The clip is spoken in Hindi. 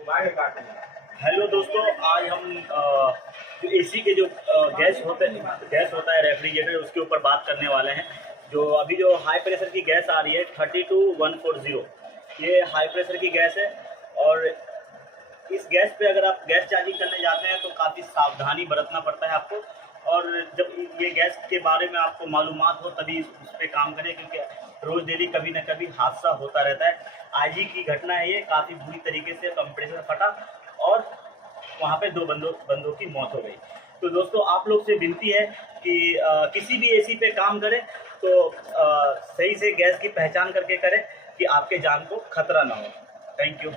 हेलो दोस्तों, आज हम जो एसी के जो गैस होता है रेफ्रिजरेटर, उसके ऊपर बात करने वाले हैं। जो अभी जो हाई प्रेशर की गैस आ रही है 32140, ये हाई प्रेशर की गैस है। और इस गैस पे अगर आप गैस चार्जिंग करने जाते हैं तो काफ़ी सावधानी बरतना पड़ता है आपको। और जब ये गैस के बारे में आपको मालूमात हो तभी उस पर काम करें, क्योंकि रोज़ डेली कभी ना कभी हादसा होता रहता है। आज ही की घटना है ये, काफ़ी बुरी तरीके से कंप्रेसर फटा और वहाँ पे दो बंदों की मौत हो गई। तो दोस्तों, आप लोग से विनती है कि किसी भी एसी पे काम करें तो सही से गैस की पहचान करके करें कि आपके जान को खतरा ना हो। Thank you.